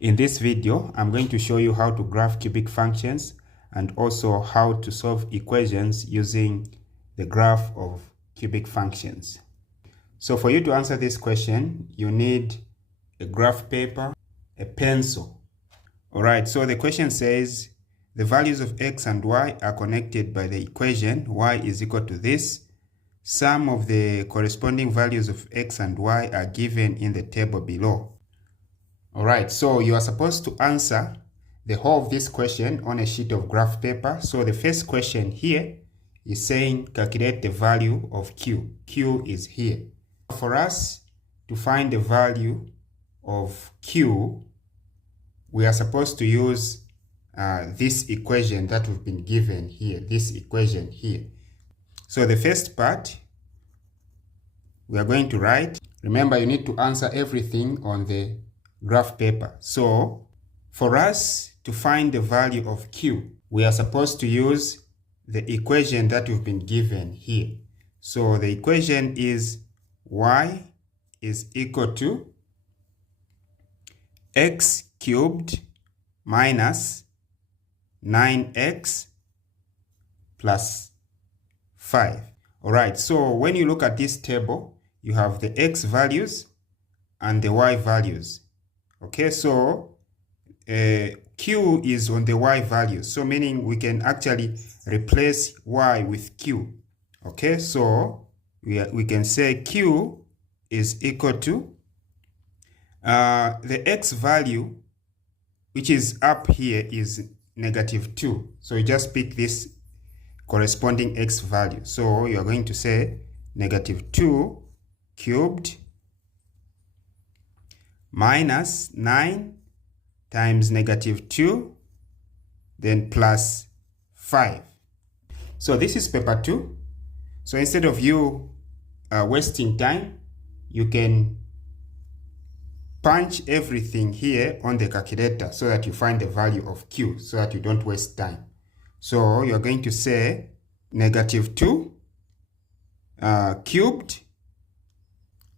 In this video, I'm going to show you how to graph cubic functions and also how to solve equations using the graph of cubic functions. So for you to answer this question, you need a graph paper, a pencil. All right, so the question says the values of x and y are connected by the equation y is equal to this. Some of the corresponding values of x and y are given in the table below. All right, so you are supposed to answer the whole of this question on a sheet of graph paper. So the first question here is saying calculate the value of q. Q is here. For us to find the value of q, we are supposed to use this equation that we've been given here, this equation here. So the first part, we are going to write. Remember, you need to answer everything on the graph paper. So for us to find the value of q, we are supposed to use the equation that we've been given here. So the equation is y is equal to x cubed minus 9x plus 5. All right, so when you look at this table, you have the x values and the y values. Okay, so q is on the y value, so meaning we can actually replace y with q. Okay, so we can say q is equal to the x value, which is up here, is -2. So you just pick this corresponding x value. So you are going to say -2 cubed minus 9 times -2, then plus 5. So this is paper 2. So instead of you wasting time, you can punch everything here on the calculator so that you find the value of q, so that you don't waste time. So you're going to say -2 cubed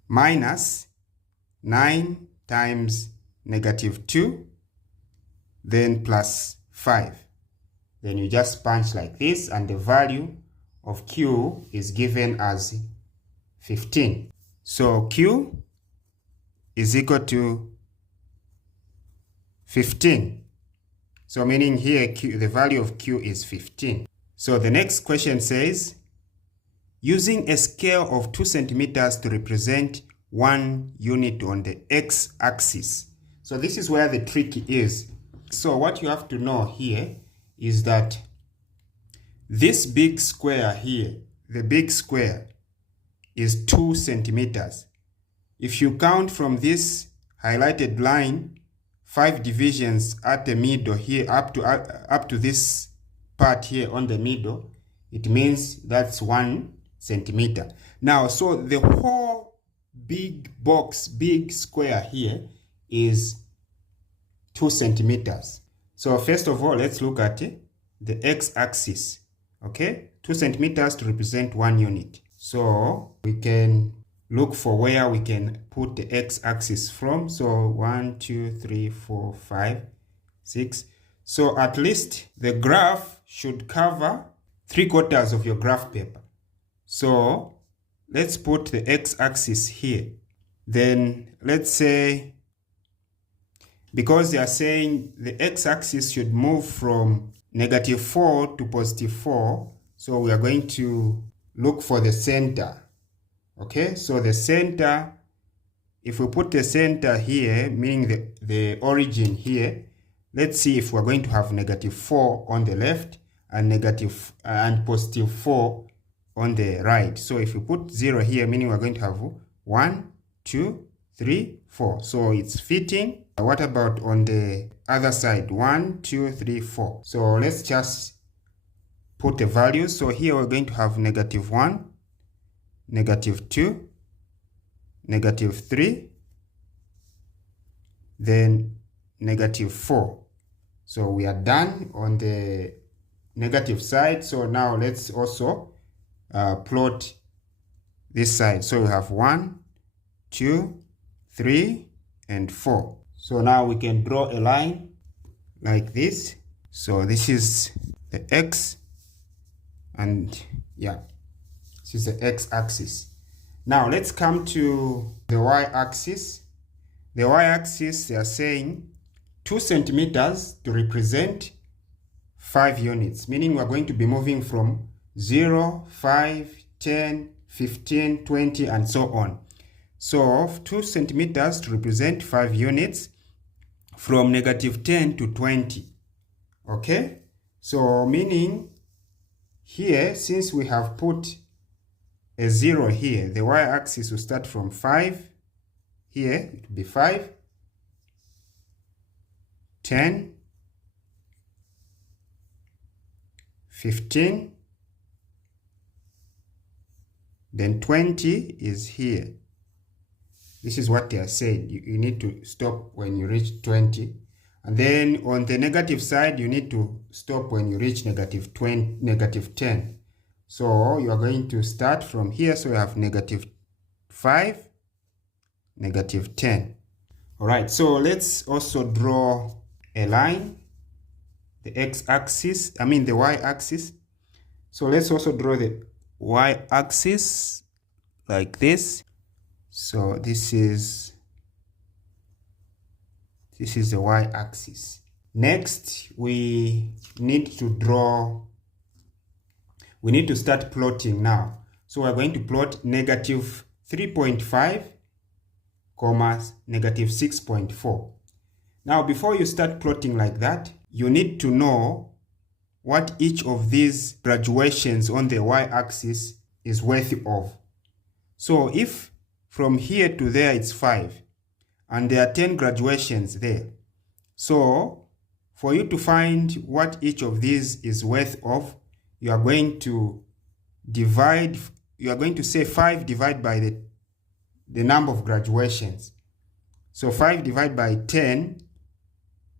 minus 9 times -2, then plus 5. Then you just punch like this, and the value of q is given as 15. So q is equal to 15. So meaning here q, the value of q is 15. So the next question says, using a scale of 2 centimeters to represent 1 unit on the x-axis. So this is where the trick is. So what you have to know here is that this big square here, the big square, is 2 centimeters. If you count from this highlighted line 5 divisions at the middle here up to this part here on the middle, it means that's 1 centimeter. Now, so the whole big box, big square here is 2 centimeters. So first of all, let's look at the x-axis. Okay, 2 centimeters to represent 1 unit. So we can look for where we can put the x-axis from. So 1, 2, 3, 4, 5, 6. So at least the graph should cover 3/4 of your graph paper. So let's put the x-axis here. Then let's say, because they are saying the x-axis should move from -4 to +4, so we are going to look for the center. Okay, so the center, if we put the center here, meaning the origin here, let's see if we're going to have -4 on the left and +4 on the right. So if we put 0 here, meaning we're going to have 1, 2, 3, 4. So it's fitting. What about on the other side? 1, 2, 3, 4. So let's just put the values. So here we're going to have -1, -2, -3, then -4. So we are done on the negative side. So now let's also plot this side. So we have 1, 2, 3, and 4. So now we can draw a line like this. So this is the x, and yeah, this is the x-axis. Now let's come to the y-axis. The y-axis, they are saying 2 centimeters to represent 5 units, meaning we're going to be moving from 0, 5, 10, 15, 20, and so on. So 2 centimeters to represent 5 units from -10 to 20. Okay? So meaning here, since we have put a 0 here, the y-axis will start from 5. Here, it will be 5, 10, 15, then 20 is here. This is what they are saying. You need to stop when you reach 20. And then on the negative side, you need to stop when you reach -20, -10. So you are going to start from here. So you have -5, -10. All right, so let's also draw a line, the x-axis, the y-axis. So let's also draw the y-axis like this. So this is the y-axis. Next, we need to start plotting now. So we're going to plot -3.5, -6.4. Now, before you start plotting like that, you need to know what each of these graduations on the y-axis is worthy of. So if from here to there it's 5, and there are 10 graduations there. So for you to find what each of these is worth of, you are going to say 5 divided by the number of graduations. So 5 divided by 10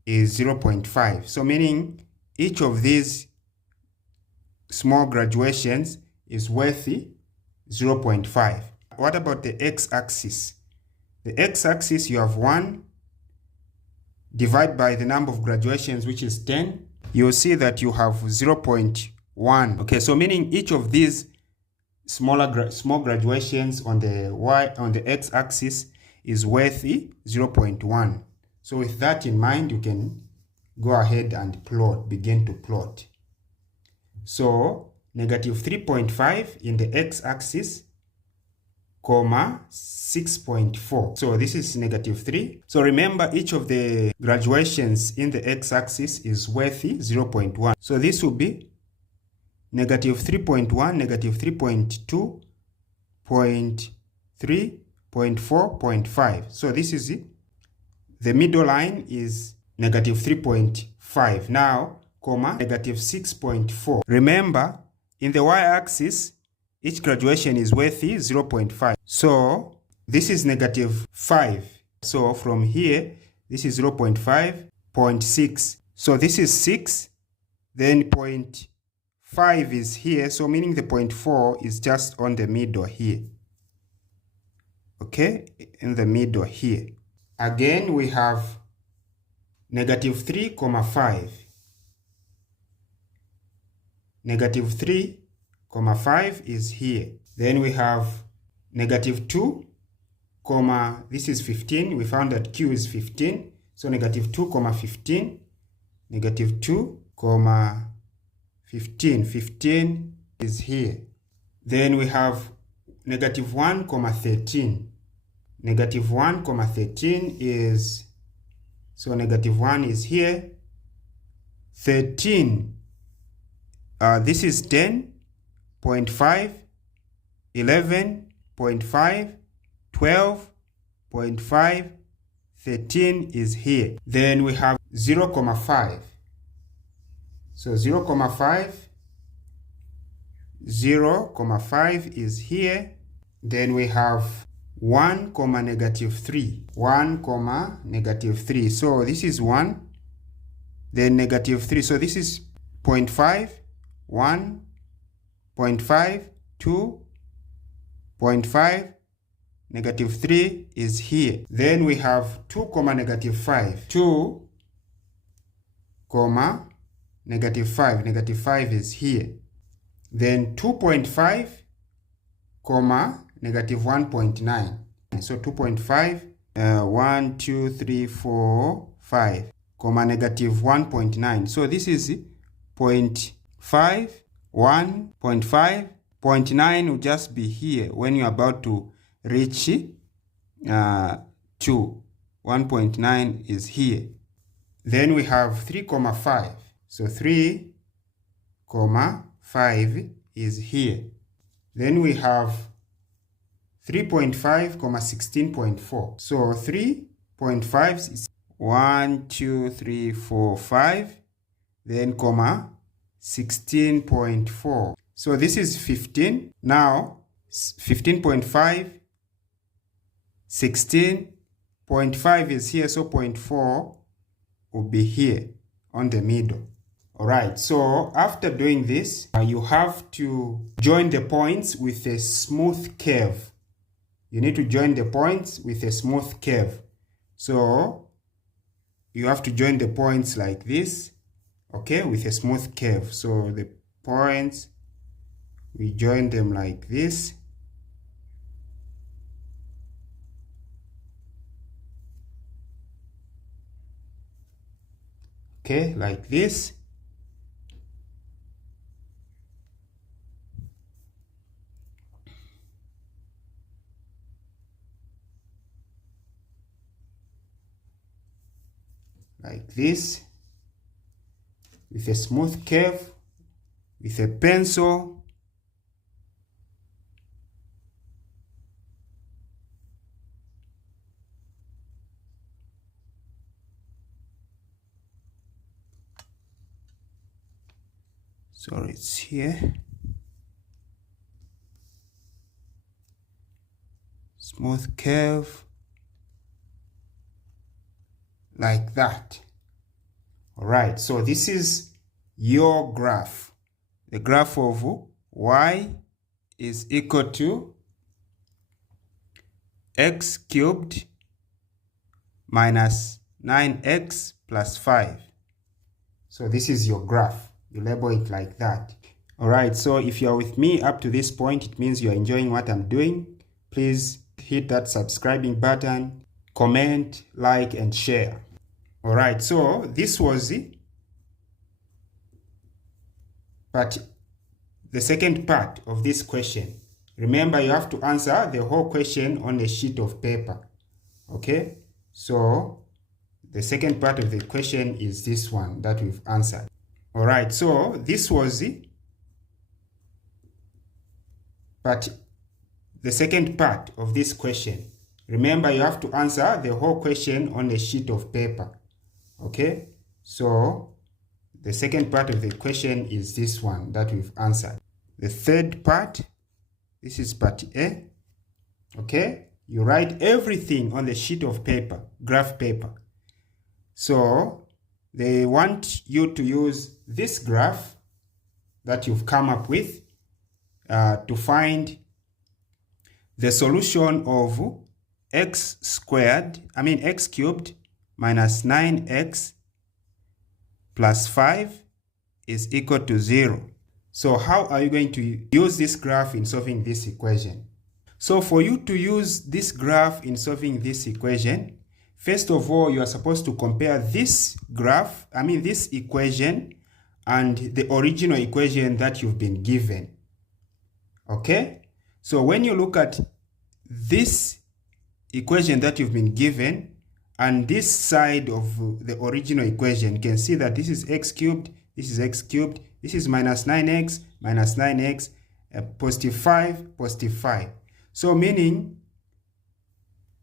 is 0.5. So meaning each of these small graduations is worthy 0.5. What about the x-axis? The x-axis, you have 1 divided by the number of graduations, which is 10. You'll see that you have 0.1. Okay, so meaning each of these small graduations on the x-axis is worthy 0.1. So with that in mind, you can go ahead and begin to plot. So -3.5 in the x-axis, 6.4. So this is -3. So remember, each of the graduations in the x-axis is worthy 0.1. So this will be -3.1, -3.2, 0.3, 0.4, 0.5. So this is it. The middle line is -3.5. Now, -6.4. Remember, in the y-axis, each graduation is worthy 0.5. So this is -5. So from here, this is 0.5, 0.6. So this is 6. Then 0.5 is here. So meaning the 0.4 is just on the middle here. Okay, in the middle here. Again, we have -3.5. -3.5 is here. Then we have -2, this is 15. We found that Q is 15. So -2.15, -2.15. 15 is here. Then we have -1.13. -1.13 is, so -1 is here. 13. This is 10.5, 11.5, 12.5, 13 is here. Then we have 0.5. So 0.5 is here. Then we have 1.3. 1.3. So this is 1. Then -3. So this is 0.5. 1, 0.5, 2, 0.5, negative 3 is here. Then we have 2 comma negative 5. 2 comma negative 5. Negative 5 is here. Then 2.5 comma negative 1.9. So 2.5, 1, 2, 3, 4, 5, comma negative 1.9. So this is 0.5, 1.5, 0.9 will just be here when you're about to reach 2. 1.9 is here. Then we have 3 comma 5. So 3 comma 5 is here. Then we have 3.5 comma 16.4. So 3.5 is 1, 2, 3, 4, 5. Then comma 16.4. So this is 15. Now 15.5, 16.5 is here. So 0.4 will be here on the middle. Alright, so after doing this, you have to join the points with a smooth curve. You need to join the points with a smooth curve. So you have to join the points like this, okay, with a smooth curve. So the points, we join them like this. Okay, like this. Like this, with a smooth curve, with a pencil. So it's here. Smooth curve. Like that. Alright, so this is your graph. The graph of y is equal to x cubed minus 9x plus 5. So this is your graph. You label it like that. Alright, so if you're with me up to this point, it means you're enjoying what I'm doing. Please hit that subscribing button. Comment, like, and share. Alright, so this was the second part of this question. Remember, you have to answer the whole question on a sheet of paper. Okay, so the second part of the question is this one that we've answered. Alright, so this was the second part of this question. Remember, you have to answer the whole question on a sheet of paper. Okay, so the second part of the question is this one that we've answered. The third part, this is part A. Okay, you write everything on the sheet of paper, graph paper. So they want you to use this graph that you've come up with to find the solution of x cubed minus 9x plus 5 is equal to 0. So how are you going to use this graph in solving this equation? So for you to use this graph in solving this equation, first of all, you are supposed to compare this this equation and the original equation that you've been given. Okay? So when you look at this equation that you've been given and this side of the original equation, you can see that this is x cubed, this is x cubed, this is minus 9x, positive 5, positive 5. So meaning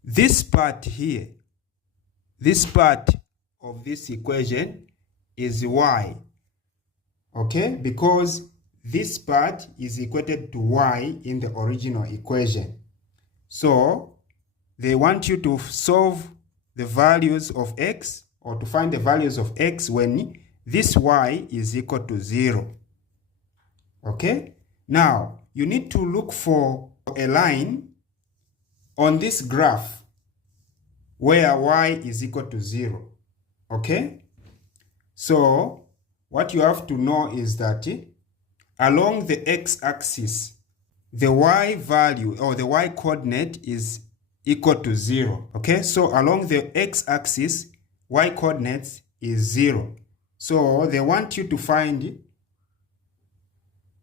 this part here, this part of this equation is y. Okay? Because this part is equated to y in the original equation. So they want you to solve the values of x, or to find the values of x when this y is equal to 0. Okay? Now, you need to look for a line on this graph where y is equal to 0, okay? So what you have to know is that along the x-axis, the y value or the y coordinate is equal to 0, okay? So along the x-axis, y coordinates is 0. So they want you to find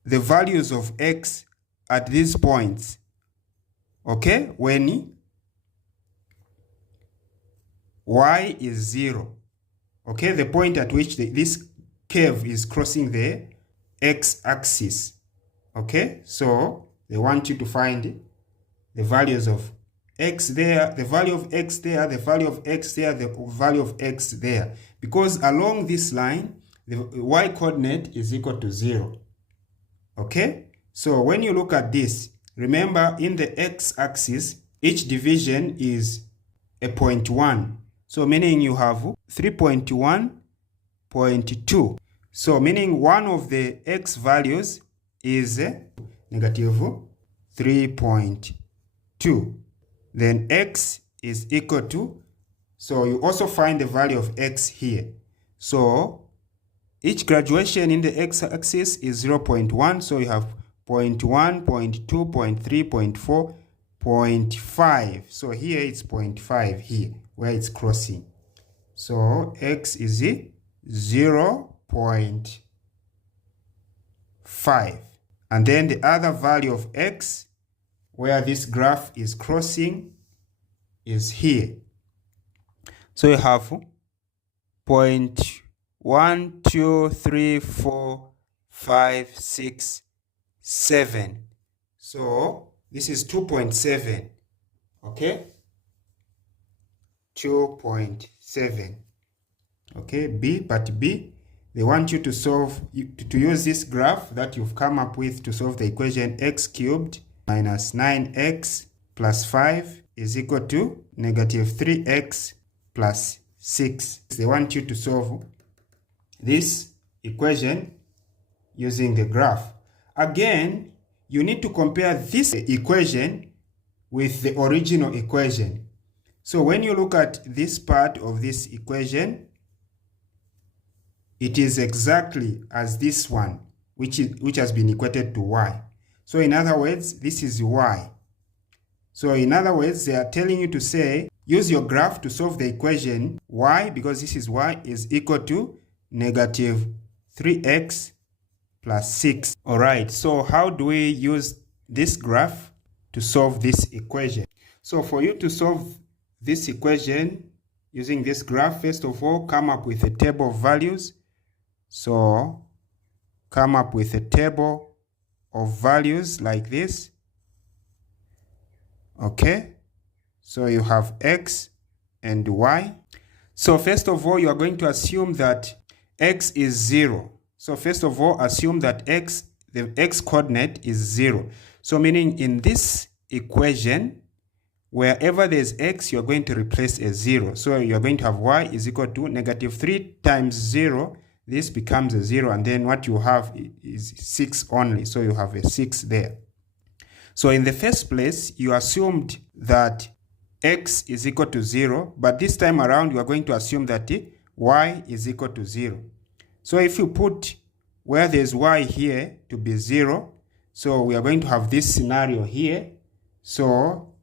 the values of x at these points, okay, when y is 0, okay, the point at which this curve is crossing the x-axis, okay? So they want you to find the values of x there, the value of x there, the value of x there, the value of x there, because along this line the y coordinate is equal to 0, okay? So when you look at this, remember in the x-axis each division is a 0.1, so meaning you have 3.1.2, so meaning one of the x values is negative 3.2, then x is equal to, so you also find the value of x here. So each graduation in the x-axis is 0.1, so you have 0.1, 0.2, 0.3, 0.4, 0.5. So here it's 0.5 here, where it's crossing. So x is 0.5. And then the other value of x, where this graph is crossing, is here. So you have 0.1, 2, 3, 4, 5, 6, 7. So this is 2.7, okay? 2.7, okay? But B, they want you to solve, to use this graph that you've come up with to solve the equation x cubed minus 9x plus 5 is equal to negative 3x plus 6. They want you to solve this equation using the graph. Again, you need to compare this equation with the original equation. So when you look at this part of this equation, it is exactly as this one, which has been equated to y. So in other words, this is y. So in other words, they are telling you to say, use your graph to solve the equation y, because this is y, is equal to negative 3x plus 6. All right, so how do we use this graph to solve this equation? So for you to solve this equation using this graph, first of all, come up with a table of values. So come up with a table of values like this. Okay, so you have x and y. So first of all, you are going to assume that x is 0. So first of all, assume that the x coordinate is 0. So meaning in this equation, wherever there's x, you're going to replace a 0. So you're going to have y is equal to negative 3 times 0. This becomes a 0, and then what you have is 6 only. So you have a 6 there. So in the first place, you assumed that x is equal to 0, but this time around, you are going to assume that y is equal to 0. So if you put where there's y here to be 0, so we are going to have this scenario here. So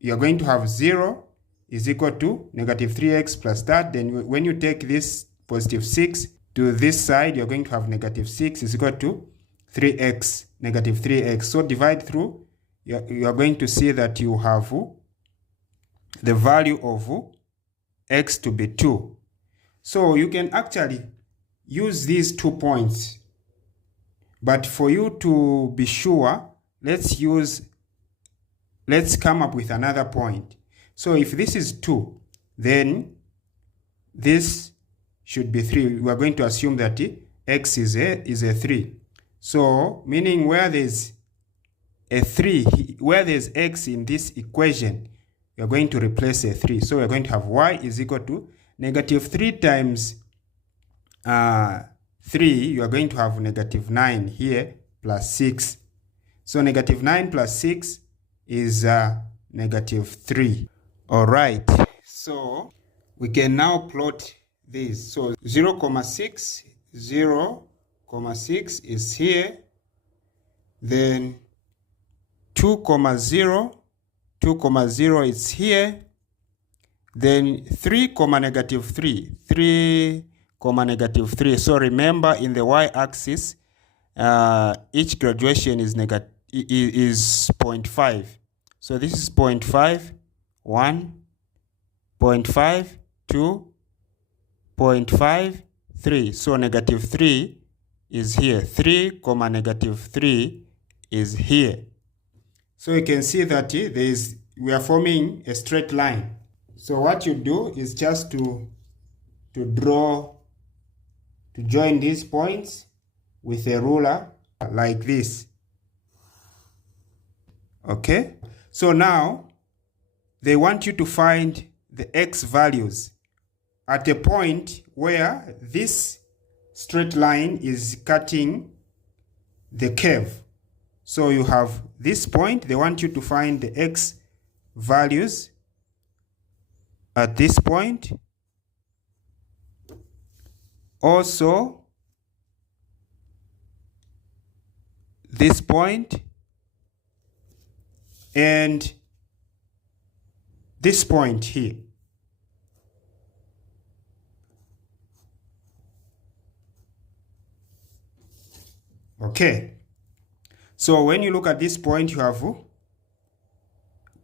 you're going to have 0 is equal to negative 3x plus that. Then when you take this positive 6 to this side, you're going to have negative 6 is equal to 3x, negative 3x. So divide through, you are going to see that you have the value of x to be 2. So you can actually use these 2 points. But for you to be sure, let's come up with another point. So if this is 2, then this should be 3. We are going to assume that x is a 3. So meaning where there's a 3, where there's x in this equation, you're going to replace a 3. So we're going to have y is equal to negative 3 times 3. You are going to have negative 9 here plus 6. So negative 9 plus 6 is -3. All right, so we can now plot these. So 0,6, 0,6 is here. Then 2,0, 2,0 is here. Then 3, -3, 3, -3. So remember, in the y-axis, each graduation is 0.5. So this is 0.5, 1, 0.5, 2, 0.5, 3. So -3 is here. 3, -3 is here. So you can see that we are forming a straight line. So what you do is just to join these points with a ruler like this. Okay? So now they want you to find the x values at a point where this straight line is cutting the curve. So you have this point. They want you to find the x values at this point. Also, this point and this point here. Okay. So when you look at this point, you have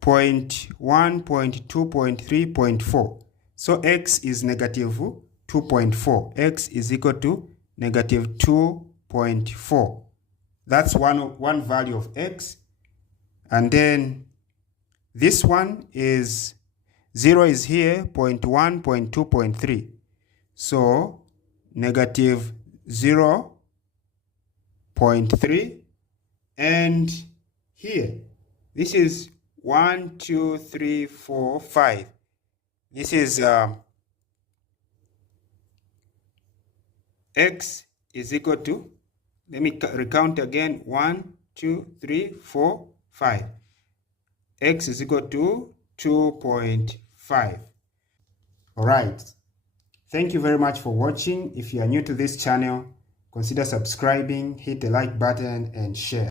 0.1, 0.2, 0.3, 0.4. So x is -2.4. X is equal to -2.4. That's one value of x. And then this one is 0 is here, 0.1, 0.2, 0.3. So -0.3. And here, this is 1, 2, 3, 4, 5. This is x is equal to, let me recount again, 1, 2, 3, 4, 5. X is equal to 2.5. All right. Thank you very much for watching. If you are new to this channel, consider subscribing, hit the like button and share.